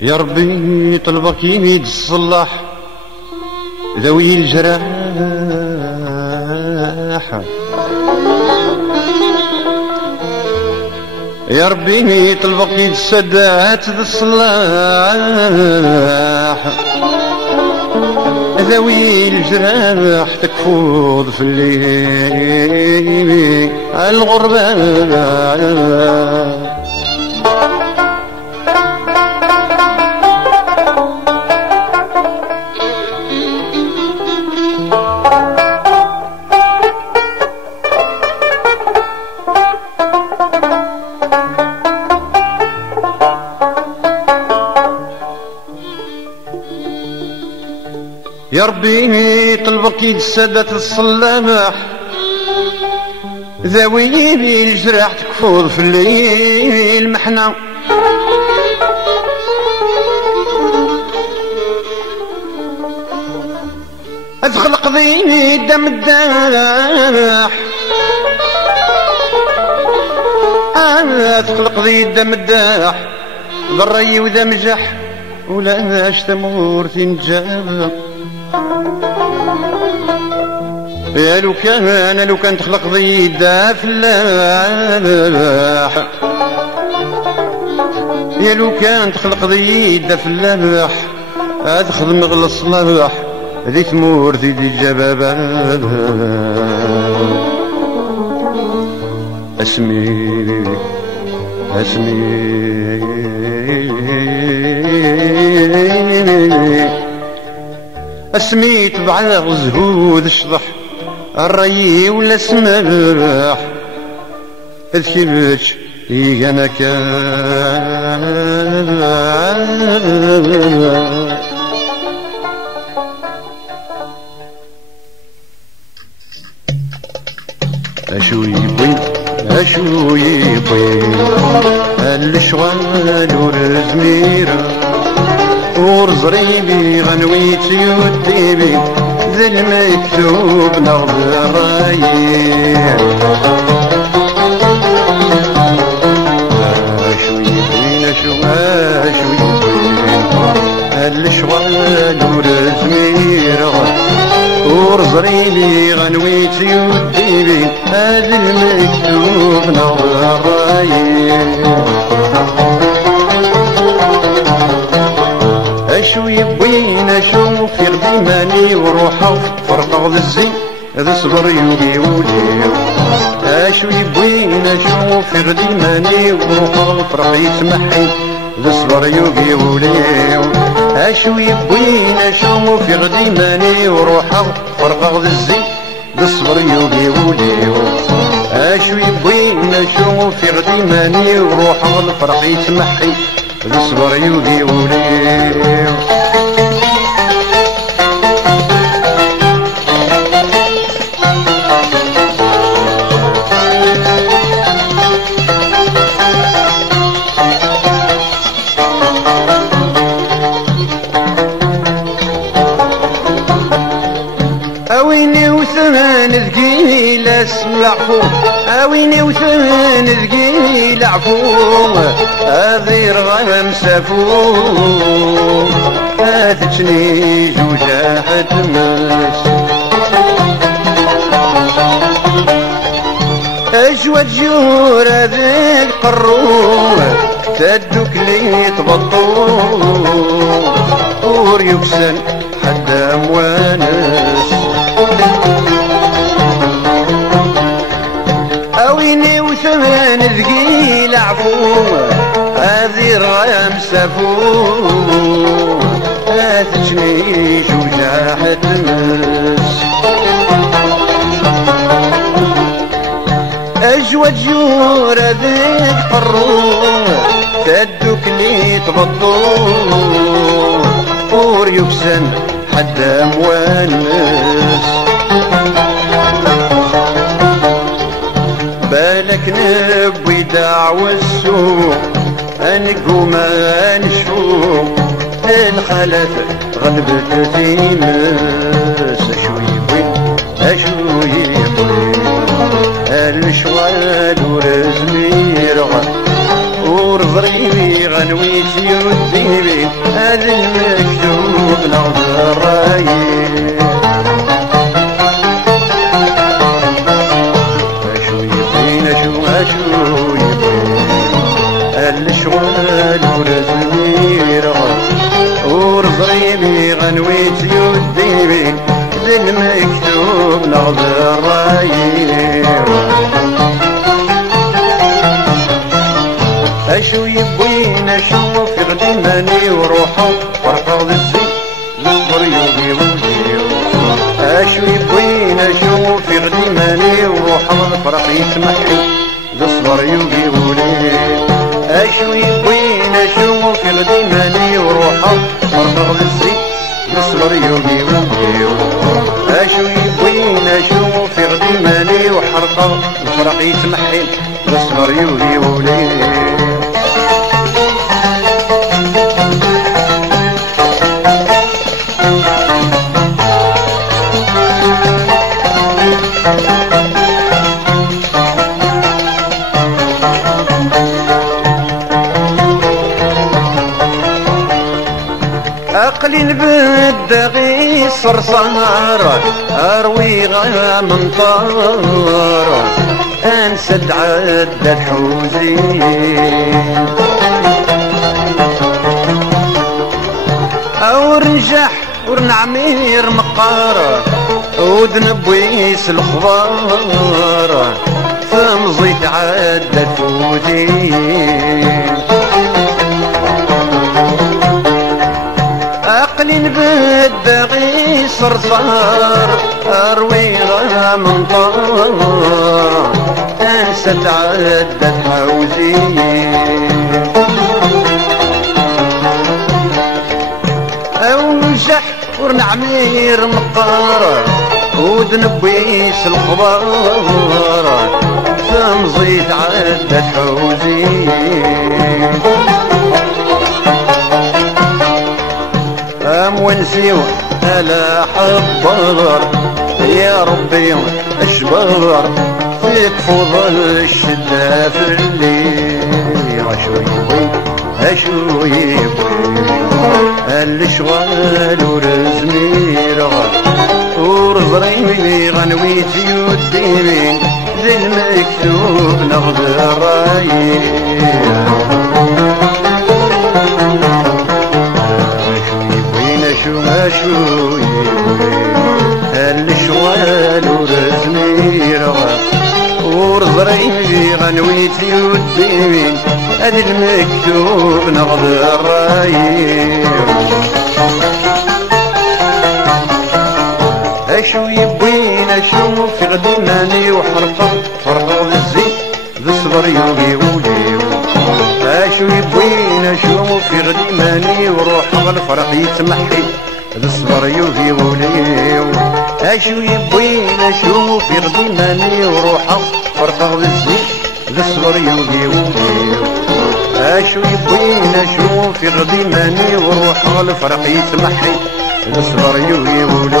يا ربي طلبك يميد الصلاح ذوي الجراح. يا ربي طلبك يميد السادات الصلاح ذوي الجراح تكفوض في الليل الغربة. يا ربي طلبك يد السادات الصلاح ذوي الجراح تكفوض في الليل المحنة. ادخلق ذي دم الداح ادخلق ذي دم الداح ضري وذا مجح ولا اشتمور تنجاب. يا لو كان تخلق ذي دافلاح يا لو كان تخلق ذي دافلاح ادخل مغل الصلاح ذي ثمور ذي الجبابة. اسمي اسمي تبع زهود الشضح الري ولا سماح اذكرك انا كان اشو يبي الشغال ورزميرة ورزريبي غنويت يديبي ذا المكتوب نغض الرايح. اشو يبين الشغال ورزميرة ورزريبي غنويت يديبي هذا المكتوب نغض الرايح. اشو يبين اشوف يغدي ماني وروحه فرقه ذا الزين ذا صبر يوقي وليو. اشو يبين اشوف يغدي ماني وروحه فرقه يتمحي ذا صبر يوقي وليو. اشو يبين اشوف يغدي ماني وروحه فرقه ذا الزين ذا صبر يوقي وليو. اشو يبين اشوف يغدي ماني وروحه الفرق يتمحي الصبر يوقي وليو. اويني وثمان ثقيل اسم العفو اويني وثمان ثقيل عفو غير غير مسافور هاتشني جوجة تمس. اجود جور هذيك قروه تدوك لي تبطور وريكسن حدا موانس. اويني وثمان ثقيل عفو هذي رايا مسافور هاتشني شجاع تمس. اجود جور هذيك قروه تدوك لي تبطور وريكسن حدا موانس بالك نبوي دعوة السوق انقوم انشوق الخلف غلبت تيمس اشو يبوي الشوال ورزمي رغم ورضريني غنويت يديني هذا المكتوب نغض الرايي اشو يبين اشو يبين الشوال ورزمي رغم ورضريني غنويت يديني هذا المكتوب نغض الرايي اشو يبوين اشوف يغدمني وروحه فرقاض الزين نصبر يومي وديو اشو يبوين اشوف يغدمني وروحه الفرق يسمحي نصبر يومي وديو اشو يبوين اشوف يغدمني وروحه فرقاض الزين نصبر يومي وديو اشو يبوين اشوف يغدمني وحرقه الفرق يسمحي نصبر يومي وديو عقلي بدغي صرصار اروي من طار انسد عد الحوزين او رنجح ورنعمير مقار ودنبويس الخضار فمزيت عد الفوزين عقلي بدغي صرصار اروي من طار انست عدة حوزين اوجح ورنعمير مقار ودنبويس الخضار فمزيت عدة حوزين ونسيو هلا حبار يا ربي اشبار فيك فضل الشدة في الليل اشو يبوي الشغال ورزمي رغب ورضريني غنويت يديني ذي المكتوب نغض الرايي اشو يبوي الشوال ورزمي رغب ورضريني غنويت يديني هذا المكتوب نغض الرايي اشو يبوين اشوف يغدمني وحرقه الزين ذا صبر يومي وليو اشو يبوين اشوف يغدمني وروحه الفرح يتمحي ذا صبر يومي وليو اشو يبوين اشوف يغدمني وروحه فرقه الزين ذا صبر يومي وليو اشو يبوين اشوف يغدمني وروحه الفرح يتمحي ذا صبر يومي وليو